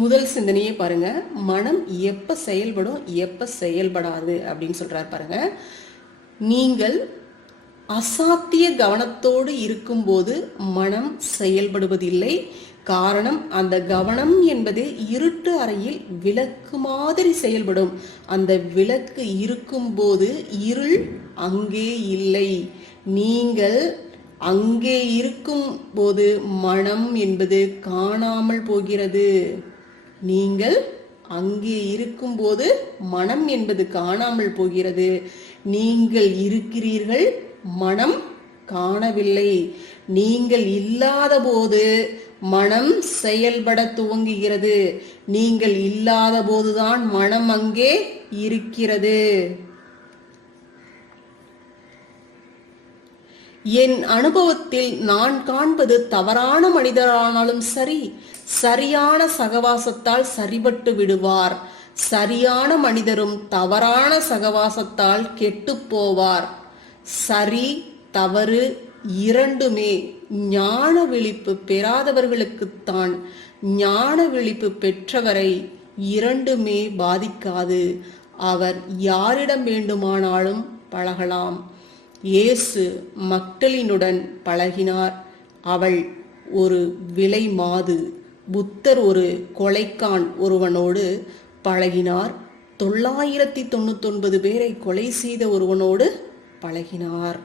முதல் சிந்தனையே பாருங்க. மனம் எப்ப செயல்படும் எப்ப செயல்படாது அப்படின்னு சொல்றார் பாருங்க. நீங்கள் அசாத்திய கவனத்தோடு இருக்கும்போது மனம் செயல்படுவதில்லை. காரணம் அந்த கவனம் என்பது இருட்டு அறையில் விளக்கு மாதிரி செயல்படும். அந்த விளக்கு இருக்கும்போது இருள் அங்கே இல்லை. நீங்கள் அங்கே இருக்கும் போது மனம் என்பது காணாமல் போகிறது. நீங்கள் அங்கே இருக்கும்போது மனம் என்பது காணாமல் போகிறது. நீங்கள் இருக்கிறீர்கள் மனம் காணவில்லை. நீங்கள் இல்லாத போது மனம் செயல்பட துவங்குகிறது. நீங்கள் இல்லாத போதுதான் மனம் அங்கே இருக்கிறது. என் அனுபவத்தில் நான் காண்பது தவறான மனிதரானாலும் சரி சரியான சகவாசத்தால் சரிபட்டு விடுவார். சரியான மனிதரும் தவறான சகவாசத்தால் கெட்டுப் போவார். சரி தவறு இரண்டுமே ஞான விழிப்பு பெறாதவர்களுக்குத்தான். ஞான விழிப்பு பெற்றவரை இரண்டுமே பாதிக்காது. அவர் யாரிடம் வேண்டுமானாலும் பழகலாம். இயேசு மக்களினுடன் பழகினார். அவள் ஒரு விலை மாது புத்தர் ஒரு கொலைக்கான் ஒருவனோடு பழகினார். தொள்ளாயிரத்தி தொண்ணூத்தொன்பது பேரை கொலை செய்த ஒருவனோடு பழகினார்.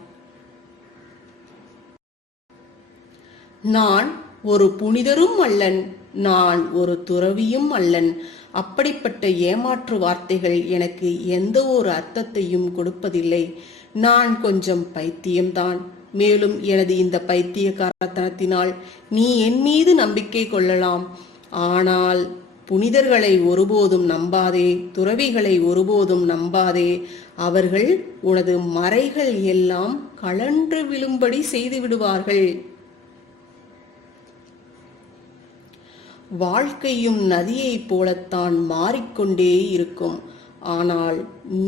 நான் ஒரு புனிதரும் அல்லன் நான் ஒரு துறவியும் அல்லன். அப்படிப்பட்ட ஏமாற்று வார்த்தைகள் எனக்கு எந்த ஒரு அர்த்தத்தையும் கொடுப்பதில்லை. நான் கொஞ்சம் பைத்தியம்தான். மேலும் எனது இந்த பைத்தியக்காரத்தனத்தினால் நீ என் மீது நம்பிக்கை கொள்ளலாம். ஆனால் புனிதர்களை ஒருபோதும் நம்பாதே துறவிகளை ஒருபோதும் நம்பாதே. அவர்கள் உனது மறைகள் எல்லாம் கழன்று விழும்படி செய்து விடுவார்கள். வாழ்க்கையும் நதியைப் போலத்தான் மாறிக்கொண்டே இருக்கும். ஆனால்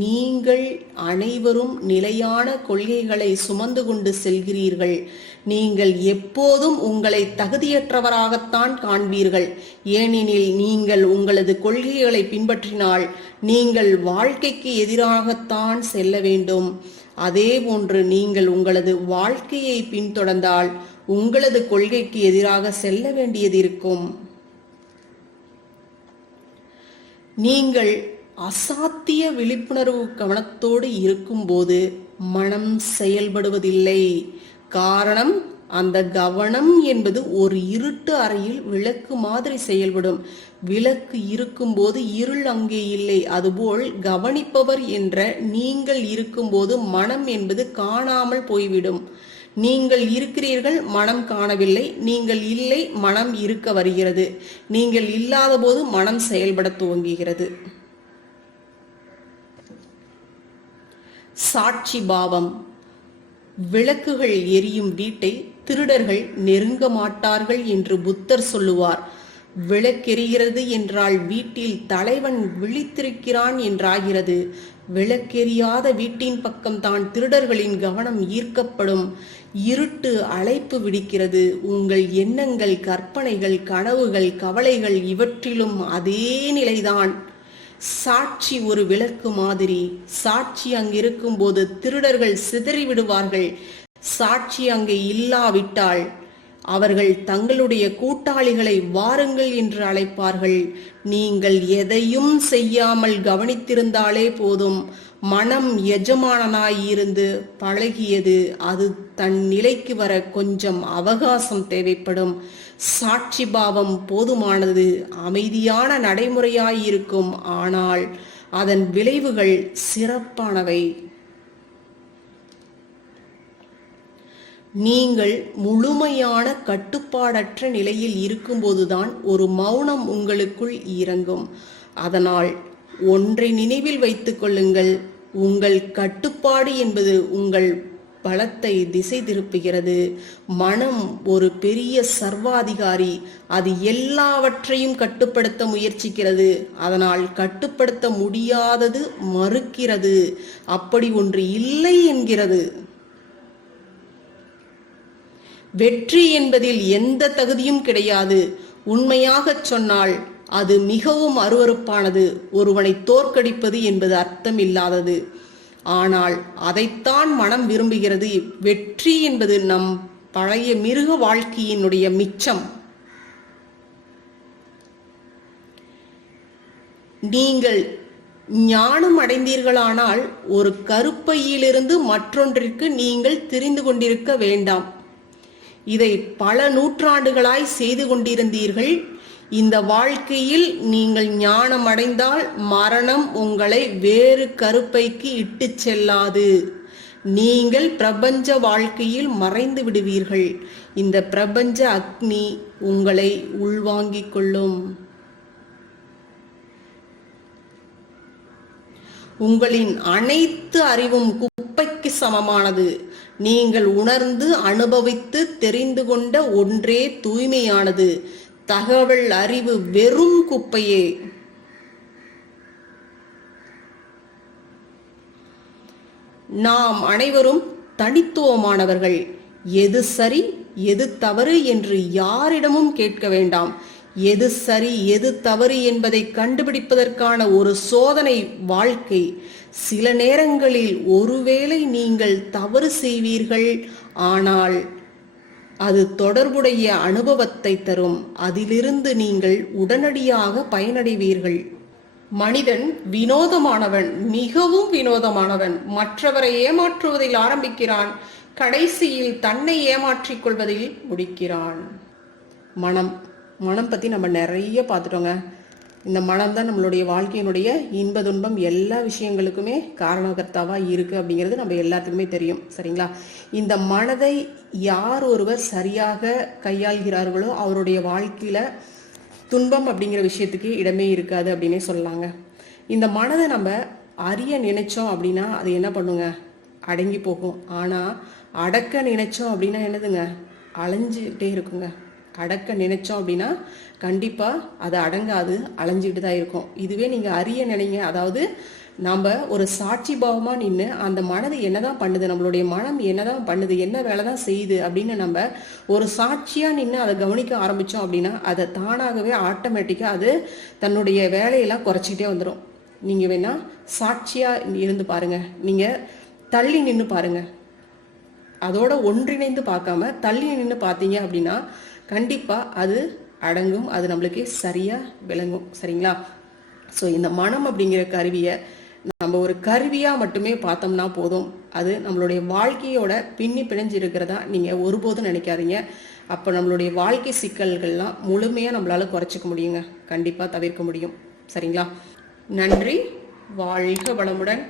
நீங்கள் அனைவரும் நிலையான கொள்கைகளை சுமந்து கொண்டு செல்கிறீர்கள். நீங்கள் எப்போதும் உங்களை தகுதியற்றவராகத்தான் காண்பீர்கள். ஏனெனில் நீங்கள் உங்களது கொள்கைகளை பின்பற்றினால் நீங்கள் வாழ்க்கைக்கு எதிராகத்தான் செல்ல வேண்டும். அதே போன்று நீங்கள் உங்களது வாழ்க்கையை பின்தொடர்ந்தால் உங்களது கொள்கைக்கு எதிராக செல்ல வேண்டியது இருக்கும். நீங்கள் அசாத்திய விழிப்புணர்வு கவனத்தோடு இருக்கும்போது மனம் செயல்படுவதில்லை. காரணம் அந்த கவனம் என்பது ஒரு இருட்டு அறையில் விளக்கு மாதிரி செயல்படும். விளக்கு இருக்கும்போது இருள் அங்கே இல்லை. அதுபோல் கவனிப்பவர் என்ற நீங்கள் இருக்கும்போது மனம் என்பது காணாமல் போய்விடும். நீங்கள் இருக்கிறீர்கள் மனம் காணவில்லை. நீங்கள் இல்லை மனம் இருக்க வருகிறது. நீங்கள் இல்லாத போது மனம் செயல்பட துவங்குகிறது. சாட்சி பாவம். விளக்குகள் எரியும் வீட்டை திருடர்கள் நெருங்க மாட்டார்கள் என்று புத்தர் சொல்லுவார். விளக்கெரிகிறது என்றால் வீட்டில் தலைவன் விழித்திருக்கிறான் என்றாகிறது. விளக்கெரியாத வீட்டின் பக்கம் தான் திருடர்களின் கவனம் ஈர்க்கப்படும். இருட்டு அழைப்பு விடுக்கிறது. உங்கள் எண்ணங்கள் கற்பனைகள் கனவுகள் கவலைகள் இவற்றிலும் அதே நிலைதான். சாட்சி ஒரு விளக்கு மாதிரி. சாட்சி அங்கிருக்கும் போது திருடர்கள் சிதறிவிடுவார்கள். சாட்சி அங்கே இல்லாவிட்டால் அவர்கள் தங்களுடைய கூட்டாளிகளை வாருங்கள் என்று அழைப்பார்கள். நீங்கள் எதையும் செய்யாமல் கவனித்திருந்தாலே போதும். மனம் எஜமானனாய் இருந்து பழகியது. அது தன் நிலைக்கு வர கொஞ்சம் அவகாசம் தேவைப்படும். சாட்சி பாவம் போதுமானது அமைதியான நடைமுறையாயிருக்கும். ஆனால் அதன் விளைவுகள் சிறப்பானவை. நீங்கள் முழுமையான கட்டுப்பாடற்ற நிலையில் இருக்கும்போதுதான் ஒரு மௌனம் உங்களுக்குள் இறங்கும். அதனால் ஒன்றை நினைவில் வைத்துக் கொள்ளுங்கள். உங்கள் கட்டுப்பாடு என்பது உங்கள் பலத்தை திசை திருப்புகிறது. மனம் ஒரு பெரிய சர்வாதிகாரி. அது எல்லாவற்றையும் கட்டுப்படுத்த முயற்சிக்கிறது. அதனால் கட்டுப்படுத்த முடியாதது மறுக்கிறது. அப்படி ஒன்று இல்லை என்கிறது. வெற்றி என்பதில் எந்த தகுதியும் கிடையாது. உண்மையாகச் சொன்னால் அது மிகவும் அருவருப்பானது. ஒருவனை தோற்கடிப்பது என்பது அர்த்தம் இல்லாதது ஆனால் அதைத்தான் மனம் விரும்புகிறது. வெற்றி என்பது நம் பழைய மிருக வாழ்க்கையினுடைய மிச்சம். நீங்கள் ஞானம் அடைந்தீர்களானால் ஒரு கருப்பையிலிருந்து மற்றொன்றிற்கு நீங்கள் தெரிந்து கொண்டிருக்க வேண்டாம். இதை பல நூற்றாண்டுகளாய் செய்து கொண்டிருந்தீர்கள். இந்த வாழ்க்கையில் நீங்கள் ஞானம் அடைந்தால் மரணம் உங்களை வேறு கருப்பைக்கு இட்டு செல்லாது. நீங்கள் பிரபஞ்ச வாழ்க்கையில் மறைந்து விடுவீர்கள். இந்த பிரபஞ்ச அக்னி உங்களை உள்வாங்கிக் கொள்ளும். உங்களின் அனைத்து அறிவும் குப்பைக்கு சமமானது. நீங்கள் உணர்ந்து அனுபவித்து தெரிந்து கொண்ட ஒன்றே தூய்மையானது. தகவல் அறிவு வெறும் குப்பையே. நாம் அனைவரும் தனித்துவமானவர்கள். எது சரி எது தவறு என்று யாரிடமும் கேட்க வேண்டாம். எது சரி எது தவறு என்பதை கண்டுபிடிப்பதற்கான ஒரு சோதனை வாழ்க்கை. சில நேரங்களில் ஒருவேளை நீங்கள் தவறு செய்வீர்கள் ஆனால் அது தொடர்புடைய அனுபவத்தை தரும். அதிலிருந்து நீங்கள் உடனடியாக பயனடைவீர்கள். மனிதன் வினோதமானவன் மிகவும் வினோதமானவன். மற்றவரை ஏமாற்றுவதில் ஆரம்பிக்கிறான். கடைசியில் தன்னை ஏமாற்றிக் கொள்வதில் முடிக்கிறான். மனம். மனம் பற்றி நம்ம நிறைய பார்த்துட்டோங்க. இந்த மனம் தான் நம்மளுடைய வாழ்க்கையினுடைய இன்ப துன்பம் எல்லா விஷயங்களுக்குமே காரணகர்த்தாவாக இருக்குது அப்படிங்கிறது நம்ம எல்லாத்துக்குமே தெரியும். சரிங்களா? இந்த மனதை யார் ஒருவர் சரியாக கையாள்கிறார்களோ அவருடைய வாழ்க்கையில் துன்பம் அப்படிங்கிற விஷயத்துக்கு இடமே இருக்காது அப்படின்னே சொல்லலாங்க. இந்த மனதை நம்ம அறிய நினைச்சோம் அப்படின்னா அது என்ன பண்ணுங்க? அடங்கி போகும். ஆனால் அடக்க நினைச்சோம் அப்படின்னா என்னதுங்க? அலைஞ்சிக்கிட்டே இருக்குங்க. அடக்க நினைச்சோம் அப்படின்னா கண்டிப்பாக அது அடங்காது அலைஞ்சிக்கிட்டு தான் இருக்கும். இதுவே நீங்கள் அறிய நினைங்க. அதாவது நம்ம ஒரு சாட்சி பாவமாக நின்று அந்த மனது என்னதான் பண்ணுது நம்மளுடைய மனம் என்னதான் பண்ணுது என்ன வேலை தான் செய்யுது அப்படின்னு நம்ம ஒரு சாட்சியாக நின்று அதை கவனிக்க ஆரம்பித்தோம் அப்படின்னா அதை தானாகவே ஆட்டோமேட்டிக்காக அது தன்னுடைய வேலையெல்லாம் குறைச்சிக்கிட்டே வந்துடும் நீங்கள் வேணால் சாட்சியாக இருந்து பாருங்கள் நீங்கள் தள்ளி நின்று பாருங்கள் அதோட ஒன்றிணைந்து பார்க்காம தள்ளி நின்று பார்த்தீங்க அப்படின்னா கண்டிப்பாக அது அடங்கும். அது நம்மளுக்கு சரியாக விளங்கும். சரிங்களா? ஸோ இந்த மனம் அப்படிங்கிற கருவியை நம்ம ஒரு கருவியாக மட்டுமே பார்த்தோம்னா போதும். அது நம்மளுடைய வாழ்க்கையோட பின்னி பிணைஞ்சு இருக்கிறதா நீங்கள் ஒருபோதும் நினைக்காதீங்க. அப்போ நம்மளுடைய வாழ்க்கை சிக்கல்கள்லாம் முழுமையாக நம்மளால் குறைச்சிக்க முடியுங்க. கண்டிப்பாக தவிர்க்க முடியும். சரிங்களா? நன்றி. வாழ்க வளமுடன்.